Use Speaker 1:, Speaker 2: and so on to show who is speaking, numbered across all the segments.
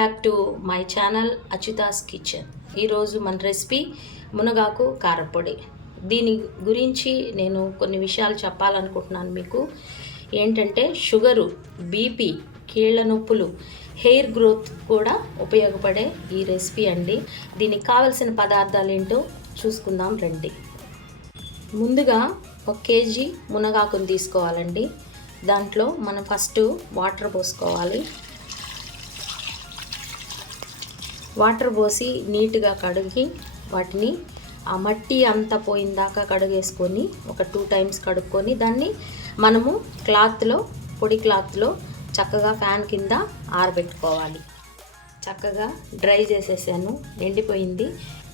Speaker 1: Back to my channel Achyuta's kitchen. ఈరోజు మన recipe మునగాకు కారపొడి. దీని గురించి నేను కొన్ని విషయాలు చెప్పాలనుకుంటున్నాను మీకు. ఏంటంటే షుగరు బీపీ కీళ్ళ నొప్పులు హెయిర్ గ్రోత్ కూడా ఉపయోగపడే ఈ రెసిపీ అండి. దీనికి కావలసిన పదార్థాలు ఏంటో చూసుకుందాం రండి. ముందుగా ఒక కేజీ మునగాకుని తీసుకోవాలండి. దాంట్లో మనం ఫస్ట్ వాటర్ పోసుకోవాలి. వాటర్ పోసి నీట్గా కడిగి వాటిని ఆ మట్టి అంతా పోయిందాకా కడిగేసుకొని ఒక టూ టైమ్స్ కడుక్కొని దాన్ని మనము క్లాత్లో పొడి క్లాత్లో చక్కగా ఫ్యాన్ కింద ఆరబెట్టుకోవాలి. చక్కగా డ్రై చేసేసాను ఎండిపోయింది.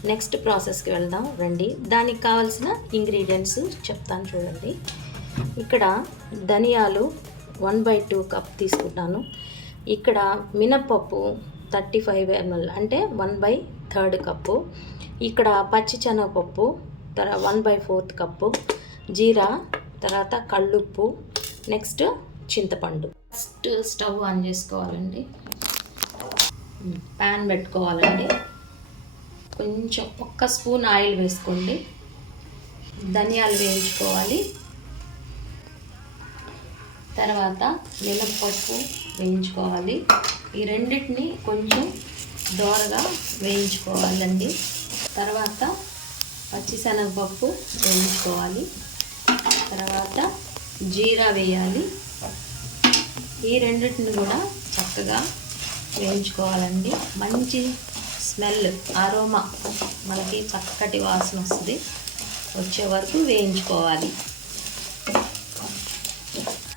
Speaker 1: నెక్స్ట్ ప్రాసెస్కి వెళ్దాం రండి. దానికి కావాల్సిన ఇంగ్రీడియంట్స్ చెప్తాను చూడండి. ఇక్కడ ధనియాలు వన్ బై టూ కప్ తీసుకుంటాను. ఇక్కడ మినప్పప్పు థర్టీ ఫైవ్ ఎంఎల్ అంటే వన్ బై థర్డ్ కప్పు. ఇక్కడ పచ్చి శనగపప్పు తర్వాత వన్ బై ఫోర్త్ కప్పు. జీరా తర్వాత కళ్ళుప్పు. నెక్స్ట్ చింతపండు. ఫస్ట్ స్టవ్ ఆన్ చేసుకోవాలండి. ప్యాన్ పెట్టుకోవాలండి. కొంచెం ఒక్క స్పూన్ ఆయిల్ వేసుకోండి. ధనియాలు వేయించుకోవాలి. తర్వాత మినప్పప్పు వేయించుకోవాలి. ఈ రెండింటిని కొంచెం దోరగా వేయించుకోవాలండి. తర్వాత పచ్చిశనగపప్పు వేయించుకోవాలి. తర్వాత జీరా వేయాలి. ఈ రెండింటిని కూడా చక్కగా వేయించుకోవాలండి. మంచి స్మెల్ అరోమా మనకి చక్కటి వాసన వస్తుంది. వచ్చే వరకు వేయించుకోవాలి.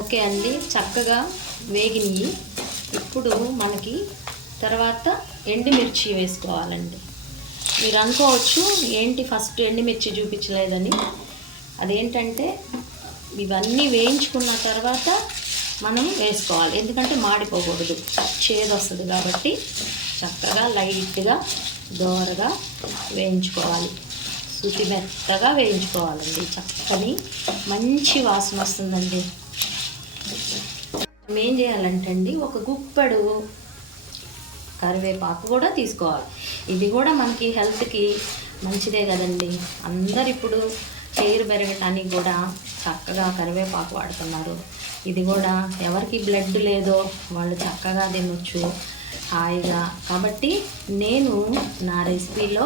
Speaker 1: ఓకే అండి చక్కగా వేగినవి ఇప్పుడు మనకి తర్వాత ఎండుమిర్చి వేసుకోవాలండి. మీరు అనుకోవచ్చు ఏంటి ఫస్ట్ ఎండుమిర్చి చూపించలేదని. అదేంటంటే ఇవన్నీ వేయించుకున్న తర్వాత మనం వేసుకోవాలి. ఎందుకంటే మాడిపోకూడదు. చేదు వస్తుంది కాబట్టి చక్కగా లైట్గా దోరగా వేయించుకోవాలి. శుతి మెత్తగా వేయించుకోవాలండి. చక్కని మంచి వాసన వస్తుందండి. మనం ఏం చేయాలంటే అండి ఒక గుప్పెడు కరివేపాకు కూడా తీసుకోవాలి. ఇది కూడా మనకి హెల్త్కి మంచిదే కదండి. అందరు ఇప్పుడు హెయిర్ పెరగటానికి కూడా చక్కగా కరివేపాకు వాడుతున్నారు. ఇది కూడా ఎవరికి బ్లడ్ లేదో వాళ్ళు చక్కగా తినొచ్చు హాయిగా. కాబట్టి నేను నా రెసిపీలో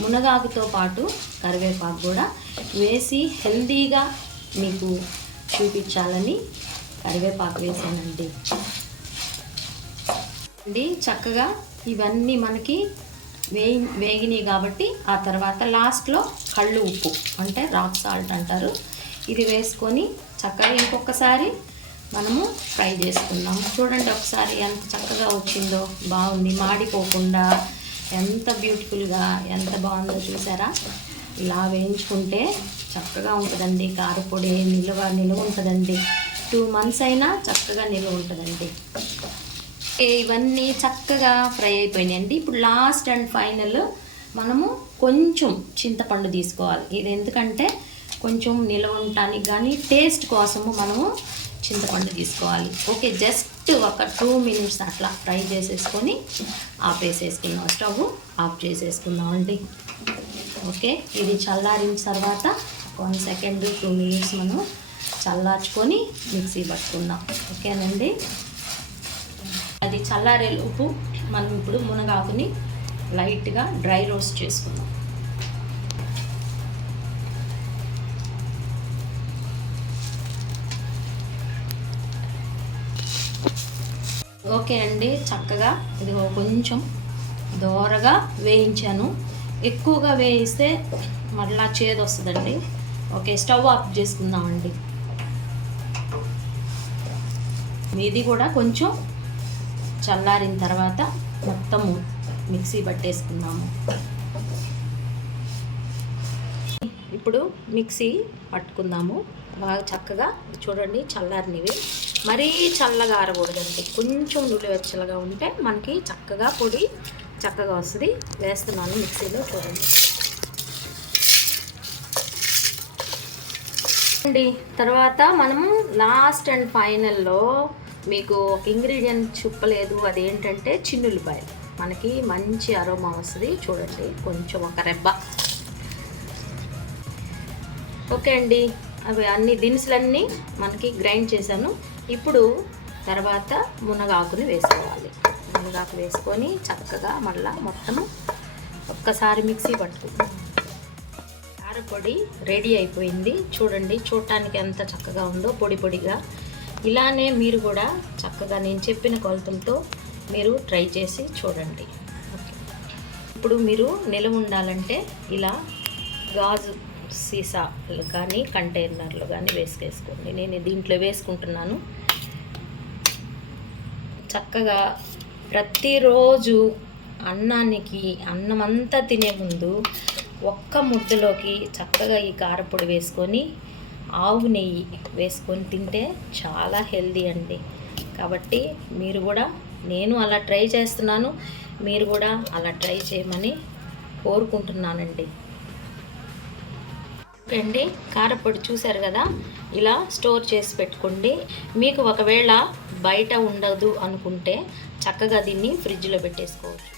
Speaker 1: మునగాకుతో పాటు కరివేపాకు కూడా వేసి హెల్తీగా మీకు చూపించాలని కరివేపాకు వేసానండి. అండి చక్కగా ఇవన్నీ మనకి వేయి వేగినాయి కాబట్టి ఆ తర్వాత లాస్ట్లో కళ్ళు ఉప్పు అంటే రాక్ సాల్ట్ అంటారు. ఇది వేసుకొని చక్కగా ఇంకొకసారి మనము ఫ్రై చేసుకుందాం. చూడండి ఒకసారి ఎంత చక్కగా వచ్చిందో బాగుంది. మాడిపోకుండా ఎంత బ్యూటిఫుల్గా ఎంత బాగుందో చూసారా? ఇలా వేయించుకుంటే చక్కగా ఉంటుందండి. కారపొడి నిలువ నిలువ ఉంటుందండి. టూ మంత్స్ అయినా చక్కగా నిలువ ఉంటుందండి. ఇవన్నీ చక్కగా ఫ్రై అయిపోయినాయండి. ఇప్పుడు లాస్ట్ అండ్ ఫైనల్ మనము కొంచెం చింతపండు తీసుకోవాలి. ఇది ఎందుకంటే కొంచెం నిల్వ ఉండటానికి కానీ టేస్ట్ కోసము మనము చింతపండు తీసుకోవాలి. ఓకే జస్ట్ ఒక టూ మినిట్స్ అట్లా ఫ్రై చేసేసుకొని ఆపేసేసుకుందాం. స్టవ్ ఆఫ్ చేసేసుకుందాం అండి ఓకే ఇది చల్లారిన తర్వాత వన్ సెకండ్ టూ మినిట్స్ మనం చల్లార్చుకొని మిక్సీ పట్టుకుందాం. ఓకేనండి? అది చల్లారే లోపు మనం ఇప్పుడు మునగాకుని లైట్గా డ్రై రోస్ట్ చేసుకుందాం. ఓకే అండి చక్కగా ఇది కొంచెం దోరగా వేయించాను. ఎక్కువగా వేయిస్తే మరలా చేదు వస్తుందండి ఓకే స్టవ్ ఆఫ్ చేసుకుందామండి. ఇది కూడా కొంచెం చల్లారిన తర్వాత మొత్తము మిక్సీ పట్టేసుకుందాము. ఇప్పుడు మిక్సీ పట్టుకుందాము. బాగా చక్కగా చూడండి చల్లారినవి. మరీ చల్లగా ఆరకూడదండి. కొంచెం నులివెచ్చలుగా ఉంటే మనకి చక్కగా పొడి చక్కగా వస్తుంది. వేస్తున్నాను మిక్సీలో చూడండి. అండి. తర్వాత మనము లాస్ట్ అండ్ ఫైనల్లో మీకు ఒక ఇంగ్రీడియంట్ చెప్పలేదు అదేంటంటే చిన్నుల్లిపాయలు మనకి మంచి అరోమా వస్తుంది. చూడండి కొంచెం ఒక రెబ్బ. ఓకే అండి. అవి అన్ని దినుసులన్నీ మనకి గ్రైండ్ చేశాను. ఇప్పుడు తర్వాత మునగాకుని వేసుకోవాలి. మునగాకు వేసుకొని చక్కగా మళ్ళీ మొత్తం ఒక్కసారి మిక్సీ పట్టుకుంటాం కారపొడి రెడీ అయిపోయింది. చూడండి చూడటానికి ఎంత చక్కగా ఉందో పొడి పొడిగా. ఇలానే మీరు కూడా చక్కగా నేను చెప్పిన కొలతలతో మీరు ట్రై చేసి చూడండి. ఇప్పుడు మీరు నిలవ ఉండాలంటే ఇలా గాజు సీసాలు కానీ కంటైనర్లు కానీ వేసుకేసుకోండి. నేను దీంట్లో వేసుకుంటున్నాను. చక్కగా ప్రతిరోజు అన్నానికి అన్నం అంతా తినే ముందు ఒక్క ముద్దలోకి చక్కగా ఈ కారపొడి వేసుకొని ఆవు నెయ్యి వేసుకొని తింటే చాలా హెల్దీ అండి. కాబట్టి మీరు కూడా నేను అలా ట్రై చేస్తున్నాను మీరు కూడా అలా ట్రై చేయమని కోరుకుంటున్నానండి. అండి కారపొడి చూశారు కదా? ఇలా స్టోర్ చేసి పెట్టుకోండి. మీకు ఒకవేళ బయట ఉండదు అనుకుంటే చక్కగా దీన్ని ఫ్రిడ్జ్లో పెట్టేసుకోవచ్చు.